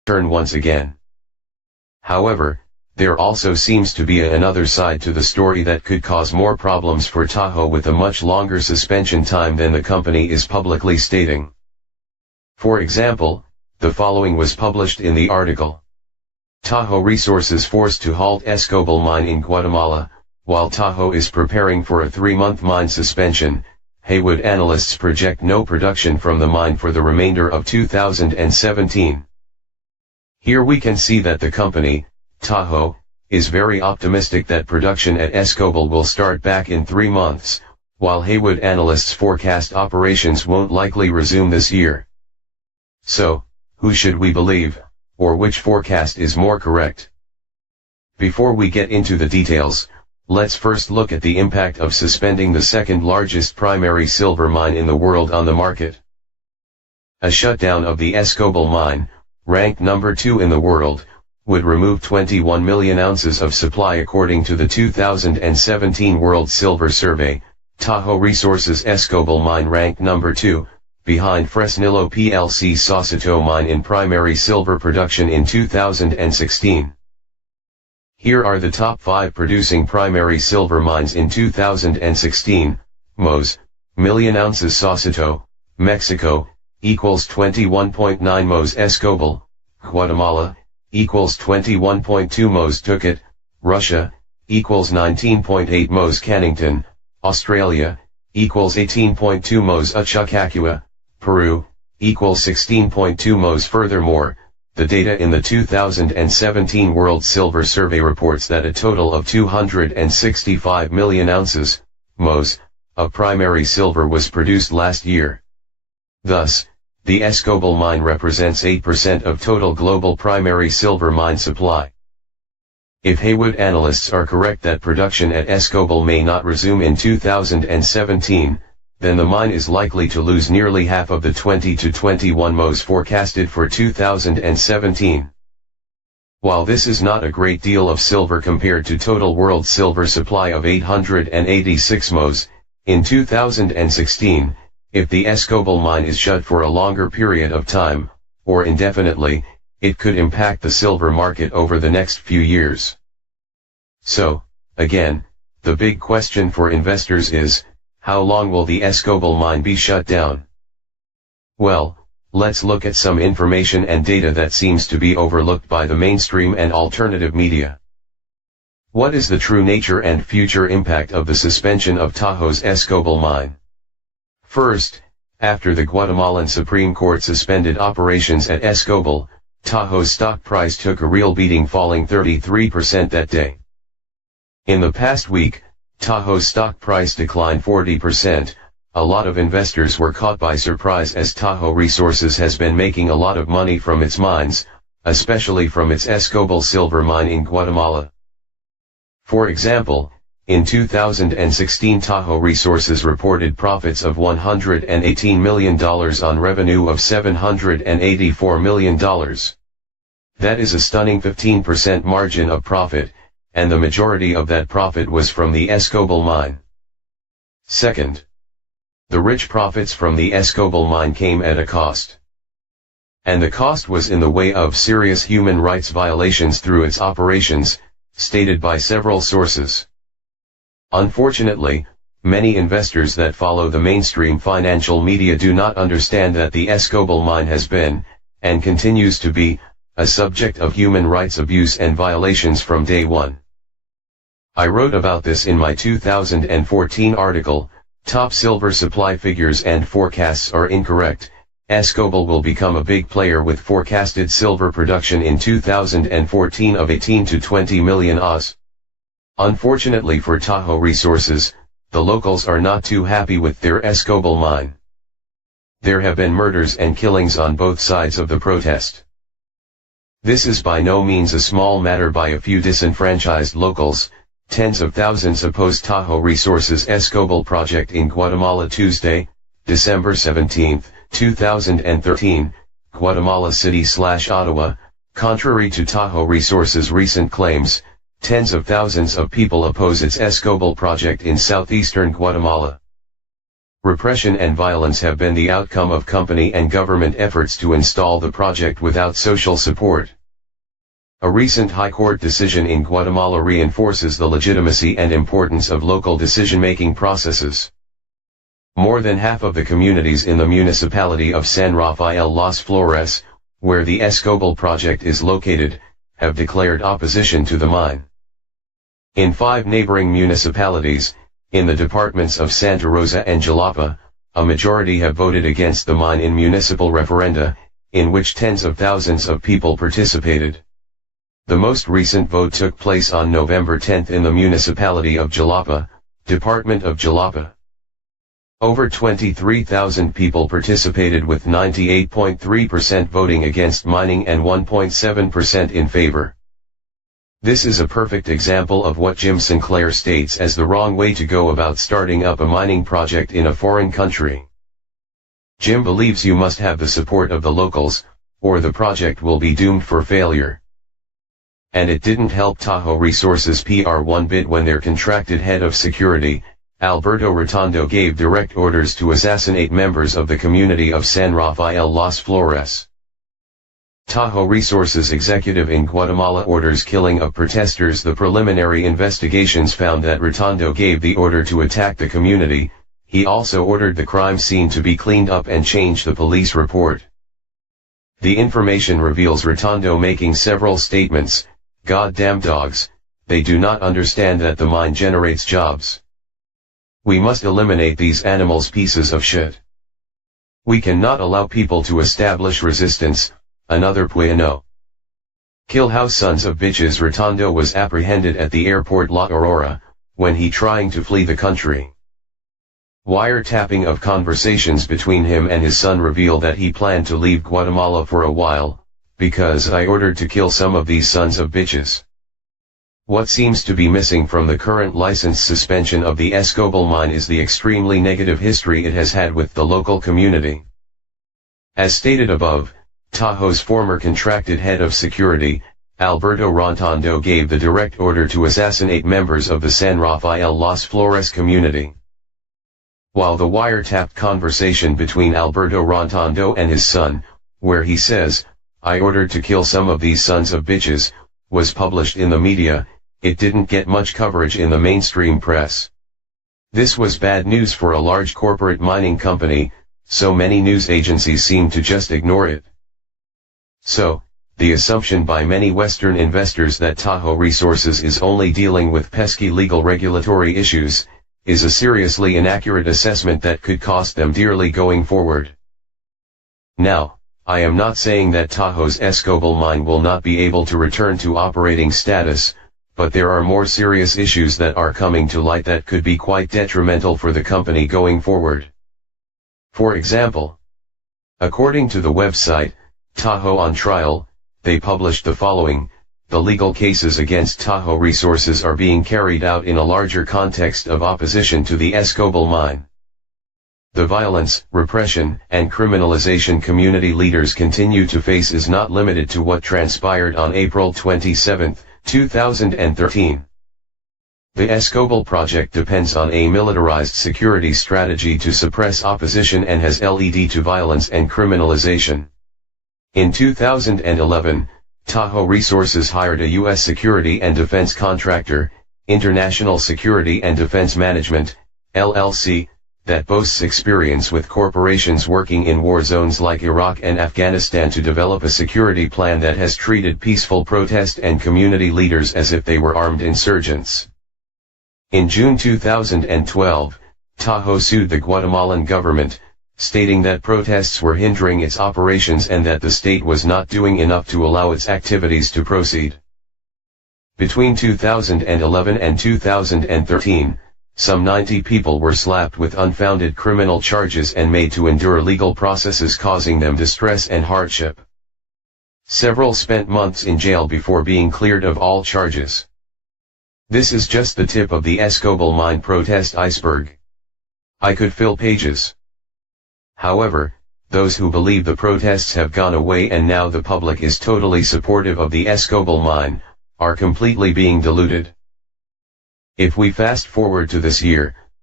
turn once again. However, there also seems to be another side to the story that could cause more problems for Tahoe with a much longer suspension time than the company is publicly stating. For example, the following was published in the article. Tahoe Resources forced to halt Escobal mine in Guatemala. While Tahoe is preparing for a 3-month mine suspension, Haywood analysts project no production from the mine for the remainder of 2017. Here we can see that the company, Tahoe, is very optimistic that production at Escobal will start back in 3 months, while Haywood analysts forecast operations won't likely resume this year. So, who should we believe, or which forecast is more correct? Before we get into the details, let's first look at the impact of suspending the second largest primary silver mine in the world on the market. A shutdown of the Escobal mine, ranked number 2 in the world, would remove 21 million ounces of supply according to the 2017 World Silver Survey. Tahoe Resources Escobal mine ranked number 2, behind Fresnillo plc Saucito mine in primary silver production in 2016. Here are the top 5 producing primary silver mines in 2016. Mos, million ounces Saucito, Mexico, equals 21.9 Mos Escobal, Guatemala, equals 21.2 Mos Tucot, Russia, equals 19.8 Mos Cannington, Australia, equals 18.2 Mos Uchucacua, Peru, equals 16.2 Mos. Furthermore, the data in the 2017 World Silver Survey reports that a total of 265 million ounces, Mos, of primary silver was produced last year. Thus, the Escobal mine represents 8% of total global primary silver mine supply. If Haywood analysts are correct that production at Escobal may not resume in 2017, then the mine is likely to lose nearly half of the 20 to 21 Mos forecasted for 2017. While this is not a great deal of silver compared to total world silver supply of 886 Mos, in 2016, if the Escobal mine is shut for a longer period of time, or indefinitely, it could impact the silver market over the next few years. So, again, the big question for investors is, how long will the Escobal mine be shut down? Well, let's look at some information and data that seems to be overlooked by the mainstream and alternative media. What is the true nature and future impact of the suspension of Tahoe's Escobal mine? First, after the Guatemalan Supreme Court suspended operations at Escobal, Tahoe's stock price took a real beating, falling 33% that day. In the past week, Tahoe's stock price declined 40%. A lot of investors were caught by surprise as Tahoe Resources has been making a lot of money from its mines, especially from its Escobal silver mine in Guatemala. For example, in 2016 Tahoe Resources reported profits of $118 million on revenue of $784 million. That is a stunning 15% margin of profit, and the majority of that profit was from the Escobal mine. Second, the rich profits from the Escobal mine came at a cost. And the cost was in the way of serious human rights violations through its operations, stated by several sources. Unfortunately, many investors that follow the mainstream financial media do not understand that the Escobal mine has been, and continues to be, a subject of human rights abuse and violations from day one. I wrote about this in my 2014 article, Top Silver Supply Figures and Forecasts Are Incorrect. Escobal will become a big player with forecasted silver production in 2014 of 18 to 20 million Aus. Unfortunately for Tahoe Resources, the locals are not too happy with their Escobal mine. There have been murders and killings on both sides of the protest. This is by no means a small matter by a few disenfranchised locals. Tens of thousands opposed Tahoe Resources' Escobal project in Guatemala Tuesday, December 17, 2013, Guatemala City/Ottawa. Contrary to Tahoe Resources' recent claims, tens of thousands of people oppose its Escobal project in southeastern Guatemala. Repression and violence have been the outcome of company and government efforts to install the project without social support. A recent High Court decision in Guatemala reinforces the legitimacy and importance of local decision-making processes. More than half of the communities in the municipality of San Rafael Las Flores, where the Escobal project is located, have declared opposition to the mine. In 5 neighboring municipalities, in the departments of Santa Rosa and Jalapa, a majority have voted against the mine in municipal referenda, in which tens of thousands of people participated. The most recent vote took place on November 10 in the municipality of Jalapa, Department of Jalapa. Over 23,000 people participated, with 98.3% voting against mining and 1.7% in favor. This is a perfect example of what Jim Sinclair states as the wrong way to go about starting up a mining project in a foreign country. Jim believes you must have the support of the locals, or the project will be doomed for failure. And it didn't help Tahoe Resources PR one bit when their contracted head of security, Alberto Ritondo, gave direct orders to assassinate members of the community of San Rafael Las Flores. Tahoe Resources executive in Guatemala orders killing of protesters. The preliminary investigations found that Ritondo gave the order to attack the community. He also ordered the crime scene to be cleaned up and changed the police report. The information reveals Ritondo making several statements: "Goddamn dogs, they do not understand that the mine generates jobs. We must eliminate these animals, pieces of shit. We cannot allow people to establish resistance." Another Pueno. Kill house sons of bitches. Ritondo was apprehended at the airport La Aurora, when he trying to flee the country. Wiretapping of conversations between him and his son reveal that he planned to leave Guatemala for a while, because I ordered to kill some of these sons of bitches. What seems to be missing from the current license suspension of the Escobal mine is the extremely negative history it has had with the local community. As stated above, Tahoe's former contracted head of security, Alberto Ritondo, gave the direct order to assassinate members of the San Rafael Las Flores community. While the wiretapped conversation between Alberto Ritondo and his son, where he says, "I ordered to kill some of these sons of bitches," was published in the media, it didn't get much coverage in the mainstream press. This was bad news for a large corporate mining company, so many news agencies seem to just ignore it. So, the assumption by many Western investors that Tahoe Resources is only dealing with pesky legal regulatory issues, is a seriously inaccurate assessment that could cost them dearly going forward. Now, I am not saying that Tahoe's Escobal mine will not be able to return to operating status, but there are more serious issues that are coming to light that could be quite detrimental for the company going forward. For example, according to the website, Tahoe on Trial, they published the following: the legal cases against Tahoe Resources are being carried out in a larger context of opposition to the Escobal mine. The violence, repression, and criminalization community leaders continue to face is not limited to what transpired on April 27, 2013. The Escobal project depends on a militarized security strategy to suppress opposition and has led to violence and criminalization. In 2011, Tahoe Resources hired a U.S. security and defense contractor, International Security and Defense Management, LLC, that boasts experience with corporations working in war zones like Iraq and Afghanistan to develop a security plan that has treated peaceful protest and community leaders as if they were armed insurgents. In June 2012, Tahoe sued the Guatemalan government, stating that protests were hindering its operations and that the state was not doing enough to allow its activities to proceed. Between 2011 and 2013, some 90 people were slapped with unfounded criminal charges and made to endure legal processes causing them distress and hardship. Several spent months in jail before being cleared of all charges. This is just the tip of the Escobal mine protest iceberg. I could fill pages. However, those who believe the protests have gone away and now the public is totally supportive of the Escobal mine, are completely being deluded. If we fast forward to this year,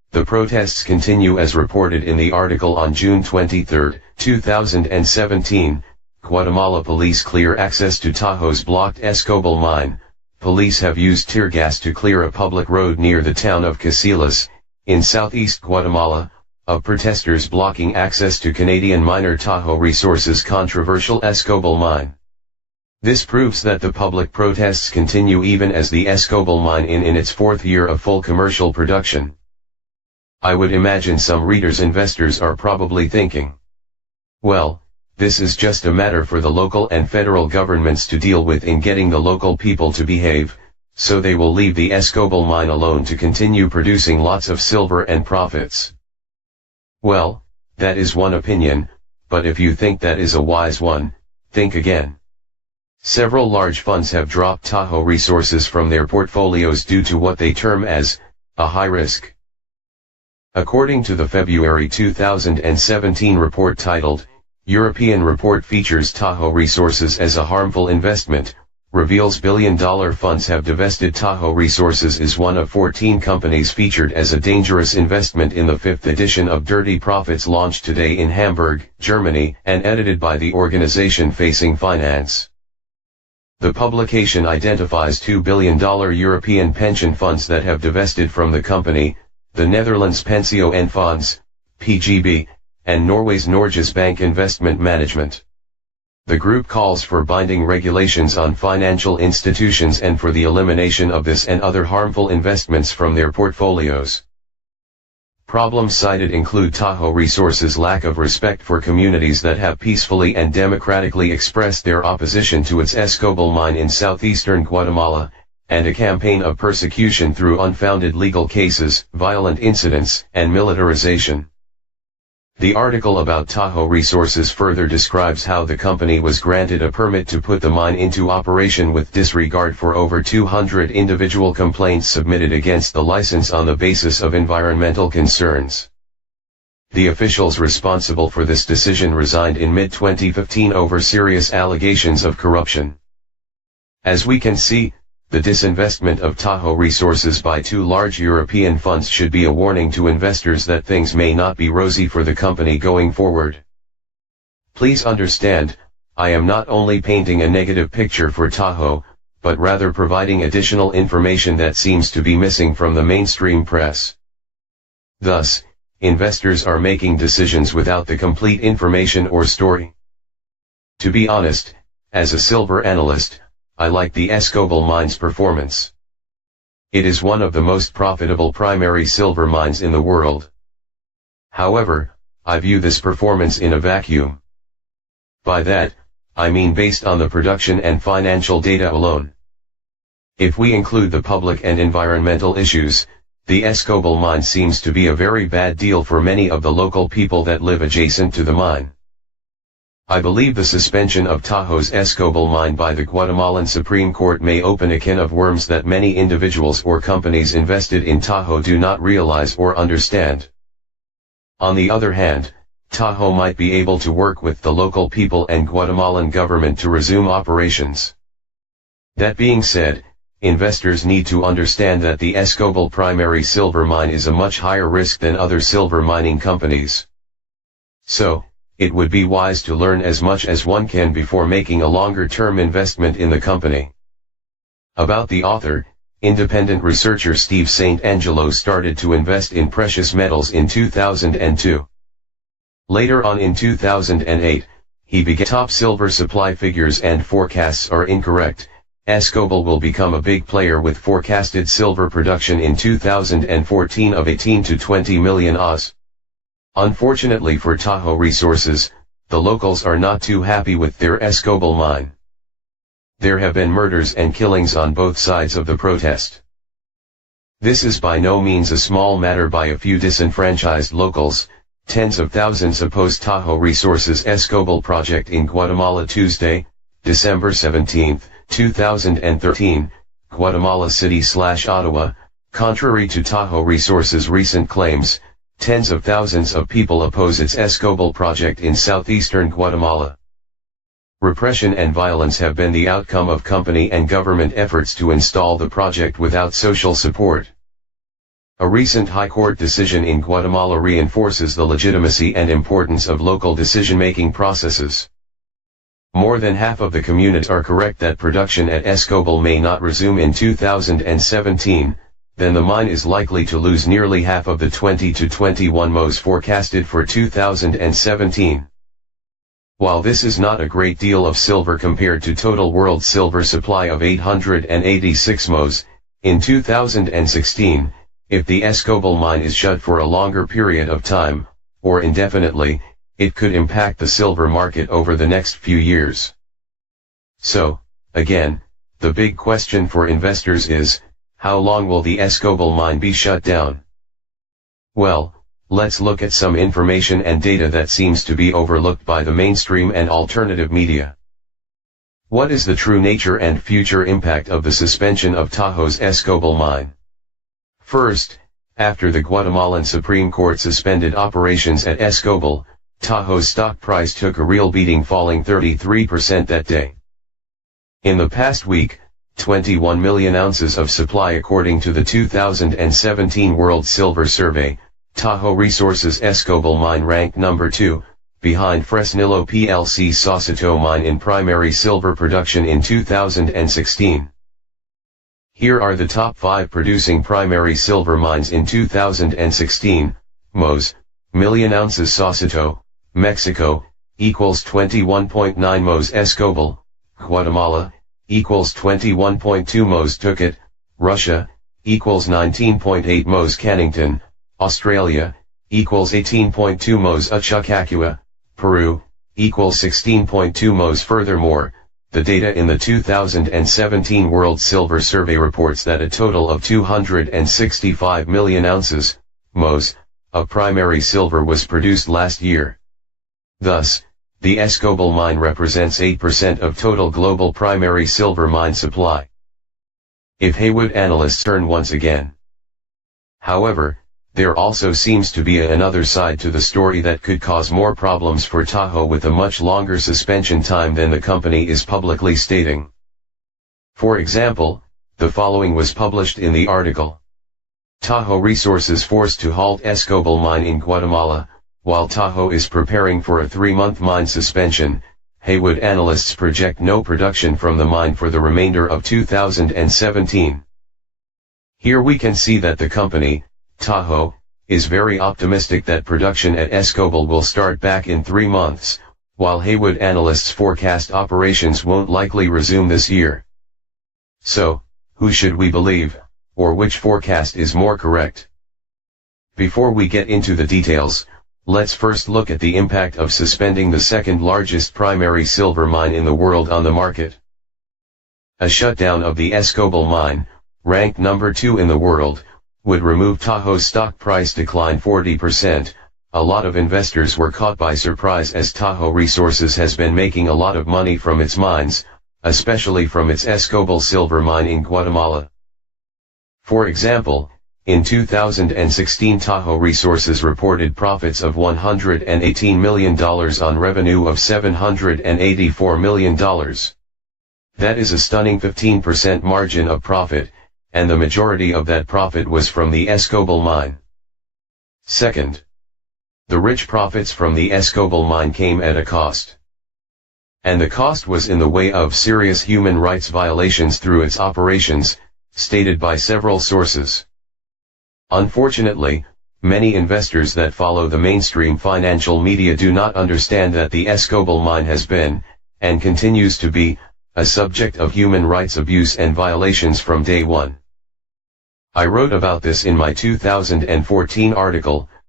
The protests continue as reported in the article on June 23, 2017, Guatemala police clear access to Tahoe's blocked Escobal mine. Police have used tear gas to clear a public road near the town of Casillas, in southeast Guatemala, of protesters blocking access to Canadian miner Tahoe Resources' controversial Escobal mine. This proves that the public protests continue even as the Escobal mine in its fourth year of full commercial production. I would imagine some investors are probably thinking, well, this is just a matter for the local and federal governments to deal with in getting the local people to behave, so they will leave the Escobal mine alone to continue producing lots of silver and profits. Well, that is one opinion, but if you think that is a wise one, think again. Several large funds have dropped Tahoe Resources from their portfolios due to what they term as a high risk. According to the February 2017 report titled, European Report Features Tahoe Resources as a Harmful Investment, reveals billion-dollar funds have divested Tahoe Resources as one of 14 companies featured as a dangerous investment in the 5th edition of Dirty Profits launched today in Hamburg, Germany, and edited by the organization Facing Finance. The publication identifies $2 billion European pension funds that have divested from the company, the Netherlands Pensio en Fonds, PGB, and Norway's Norges Bank Investment Management. The group calls for binding regulations on financial institutions and for the elimination of this and other harmful investments from their portfolios. Problems cited include Tahoe Resources' lack of respect for communities that have peacefully and democratically expressed their opposition to its Escobal mine in southeastern Guatemala, and a campaign of persecution through unfounded legal cases, violent incidents, and militarization. The article about Tahoe Resources further describes how the company was granted a permit to put the mine into operation with disregard for over 200 individual complaints submitted against the license on the basis of environmental concerns. The officials responsible for this decision resigned in mid-2015 over serious allegations of corruption. As we can see, the disinvestment of Tahoe Resources by two large European funds should be a warning to investors that things may not be rosy for the company going forward. Please understand, I am not only painting a negative picture for Tahoe, but rather providing additional information that seems to be missing from the mainstream press. Thus, investors are making decisions without the complete information or story. To be honest, as a silver analyst, I like the Escobal mine's performance. It is one of the most profitable primary silver mines in the world. However, I view this performance in a vacuum. By that, I mean based on the production and financial data alone. If we include the public and environmental issues, the Escobal mine seems to be a very bad deal for many of the local people that live adjacent to the mine. I believe the suspension of Tahoe's Escobal mine by the Guatemalan Supreme Court may open a can of worms that many individuals or companies invested in Tahoe do not realize or understand. On the other hand, Tahoe might be able to work with the local people and Guatemalan government to resume operations. That being said, investors need to understand that the Escobal primary silver mine is a much higher risk than other silver mining companies. So, it would be wise to learn as much as one can before making a longer-term investment in the company. About the author, independent researcher Steve St. Angelo started to invest in precious metals in 2002. Later on in 2008, he began top silver supply figures and forecasts are incorrect. Escobal will become a big player with forecasted silver production in 2014 of 18 to 20 million Aus. Unfortunately for Tahoe Resources, the locals are not too happy with their Escobal mine. There have been murders and killings on both sides of the protest. This is by no means a small matter by a few disenfranchised locals. Tens of thousands opposed Tahoe Resources' Escobal project in Guatemala Tuesday, December 17, 2013, Guatemala City/Ottawa. Contrary to Tahoe Resources' recent claims, tens of thousands of people oppose its Escobal project in southeastern Guatemala. Repression and violence have been the outcome of company and government efforts to install the project without social support. A recent High Court decision in Guatemala reinforces the legitimacy and importance of local decision-making processes. More than half of the communities are correct that production at Escobal may not resume in 2017, then the mine is likely to lose nearly half of the 20 to 21 MOs forecasted for 2017. While this is not a great deal of silver compared to total world silver supply of 886 MOs, in 2016, if the Escobal mine is shut for a longer period of time, or indefinitely, it could impact the silver market over the next few years. So, again, the big question for investors is, how long will the Escobal mine be shut down? Well, let's look at some information and data that seems to be overlooked by the mainstream and alternative media. What is the true nature and future impact of the suspension of Tahoe's Escobal mine? First, after the Guatemalan Supreme Court suspended operations at Escobal, Tahoe's stock price took a real beating, falling 33% that day. In the past week, 21 million ounces of supply according to the 2017 World Silver Survey. Tahoe Resources Escobal mine ranked number 2, behind Fresnillo plc Saucito mine in primary silver production in 2016. Here are the top 5 producing primary silver mines in 2016. MOs, million ounces. Saucito, Mexico, equals 21.9 MOs. Escobal, Guatemala, equals 21.2 MOs. Tucot, Russia, equals 19.8 MOs. Cannington, Australia, equals 18.2 MOs. Uchucacua, Peru, equals 16.2 MOs. Furthermore, the data in the 2017 World Silver Survey reports that a total of 265 million ounces, MOs, of primary silver was produced last year. Thus, the Escobal mine represents 8% of total global primary silver mine supply. If Haywood analysts turn once again. However, there also seems to be another side to the story that could cause more problems for Tahoe with a much longer suspension time than the company is publicly stating. For example, the following was published in the article. Tahoe Resources forced to halt Escobal mine in Guatemala. While Tahoe is preparing for a 3-month mine suspension, Haywood analysts project no production from the mine for the remainder of 2017. Here we can see that the company, Tahoe, is very optimistic that production at Escobal will start back in 3 months, while Haywood analysts forecast operations won't likely resume this year. So, who should we believe, or which forecast is more correct? Before we get into the details, let's first look at the impact of suspending the second largest primary silver mine in the world on the market. A shutdown of the Escobal mine, ranked number 2 in the world, would remove Tahoe's stock price decline 40%. A lot of investors were caught by surprise as Tahoe Resources has been making a lot of money from its mines, especially from its Escobal silver mine in Guatemala. For example, in 2016 Tahoe Resources reported profits of $118 million on revenue of $784 million. That is a stunning 15% margin of profit, and the majority of that profit was from the Escobal mine. Second, the rich profits from the Escobal mine came at a cost. And the cost was in the way of serious human rights violations through its operations, stated by several sources. Unfortunately, many investors that follow the mainstream financial media do not understand that the Escobal mine has been, and continues to be, a subject of human rights abuse and violations from day one. I wrote about this in my 2014 article,